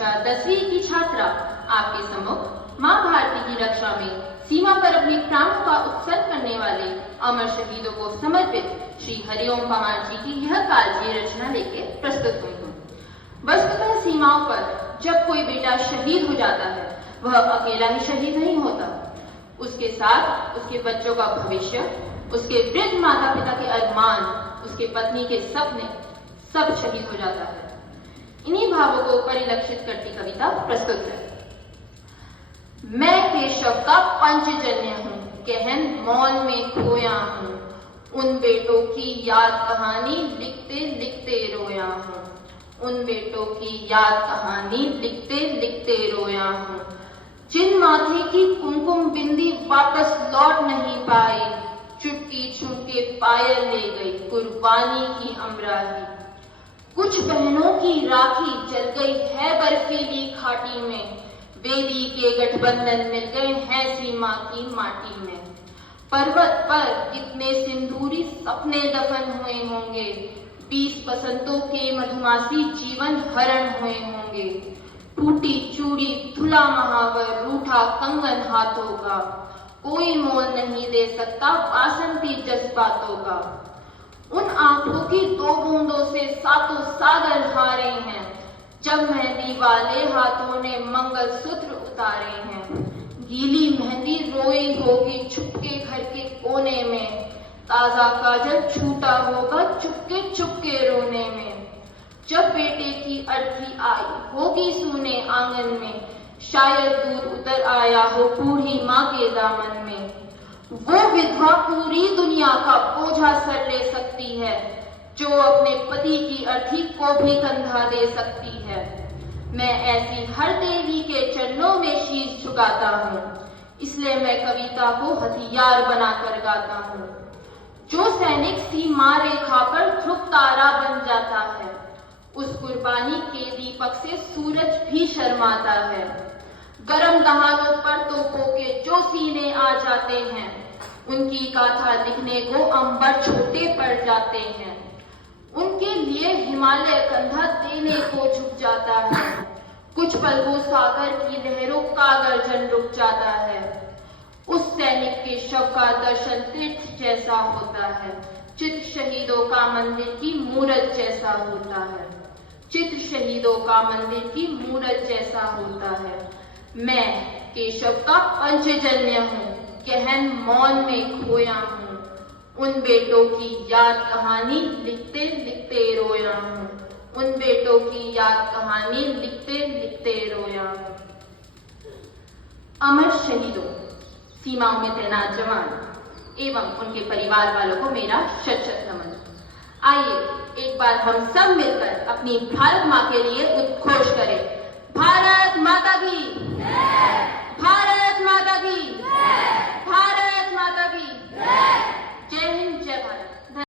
कक्षा 10वीं की छात्रा आपके सम्मुख मां भारती की रक्षा में सीमा पर अपने प्राणों का उत्सर्ग करने वाले अमर शहीदों को समर्पित श्री हरिओम पहाड़ जी की यह कालजयी रचना लेके प्रस्तुत हुई हूँ। वस्तुतः सीमाओं पर जब कोई बेटा शहीद हो जाता है, वह अकेला ही शहीद नहीं होता, उसके साथ उसके बच्चों का भविष्य, उसके वृद्ध माता पिता के अरमान, उसके पत्नी के सपने सब शहीद हो जाता है। इन्हीं भावों को परिलक्षित करती कविता प्रस्तुत है। मैं केशव का पंचजन्य हूँ, गहन मौन में खोया हूँ, उन बेटों की याद कहानी लिखते लिखते रोया हूँ, उन बेटों की याद कहानी लिखते लिखते रोया हूँ, जिन माथे की कुमकुम बिंदी वापस लौट नहीं पाई, चुटकी छू के पायल ले गई कुर्बानी की अमराही। कुछ बहनों की राखी जल गई है बर्फीली घाटी में, वेली के गठबंधन मिल गए हैं सीमा की माटी में। पर्वत पर कितने सिंदूरी सपने दफन हुए होंगे, 20 बसंतों के मधुमासी जीवन हरण हुए होंगे। टूटी चूड़ी धुला महावर रूठा कंगन हाथों का, कोई मोल नहीं दे सकता वासंती जज्बातों का। उन आंखों की 2 बूंदों से सातों सागर हारे हैं, जब मेहंदी वाले हाथों ने मंगलसूत्र उतारे हैं। गीली मेहंदी रोई होगी छुपके घर के कोने में, ताजा काजल छूटा होगा चुपके चुपके रोने में। जब बेटे की अर्थी आई होगी सूने आंगन में, शायद दूध उतर आया हो बूढ़ी माँ के दामन में। वो विधवा पूरी दुनिया का बोझा सर ले सकती है, जो अपने पति की अर्थी को भी कंधा दे सकती है। मैं ऐसी हर देवी के चरणों में शीश झुकाता हूँ, इसलिए मैं कविता को हथियार बनाकर गाता हूँ। जो सैनिक सीमा रेखा पर ध्रुव तारा बन जाता है, उस कुर्बानी के दीपक से सूरज भी शर्माता है। गरम दहाड़ों पर तोपों के जो सीने आ जाते हैं, उनकी गाथा लिखने को अंबर छोटे पड़ जाते हैं। उनके लिए हिमालय कंधा देने को झुक जाता है, कुछ पल को सागर की लहरों का गर्जन रुक जाता है। उस सैनिक के शव का दर्शन तीर्थ जैसा होता है, चित्र शहीदों का मंदिर की मूरत जैसा होता है, चित्र शहीदों का मंदिर की मूरत जैसा होता है। मैं केशव का पंचजन्य हूँ, गहन मौन में खोया हूँ, उन बेटों की याद कहानी लिखते लिखते रोया हूँ, उन बेटों की याद कहानी लिखते लिखते रोया हूँ। अमर शहीदों, सीमाओं में तैनात जवान एवं उनके परिवार वालों को मेरा शत शत नमन। आइए एक बार हम सब मिलकर अपनी भारत माँ के लिए उद्घोष करें, भारत माता की जय।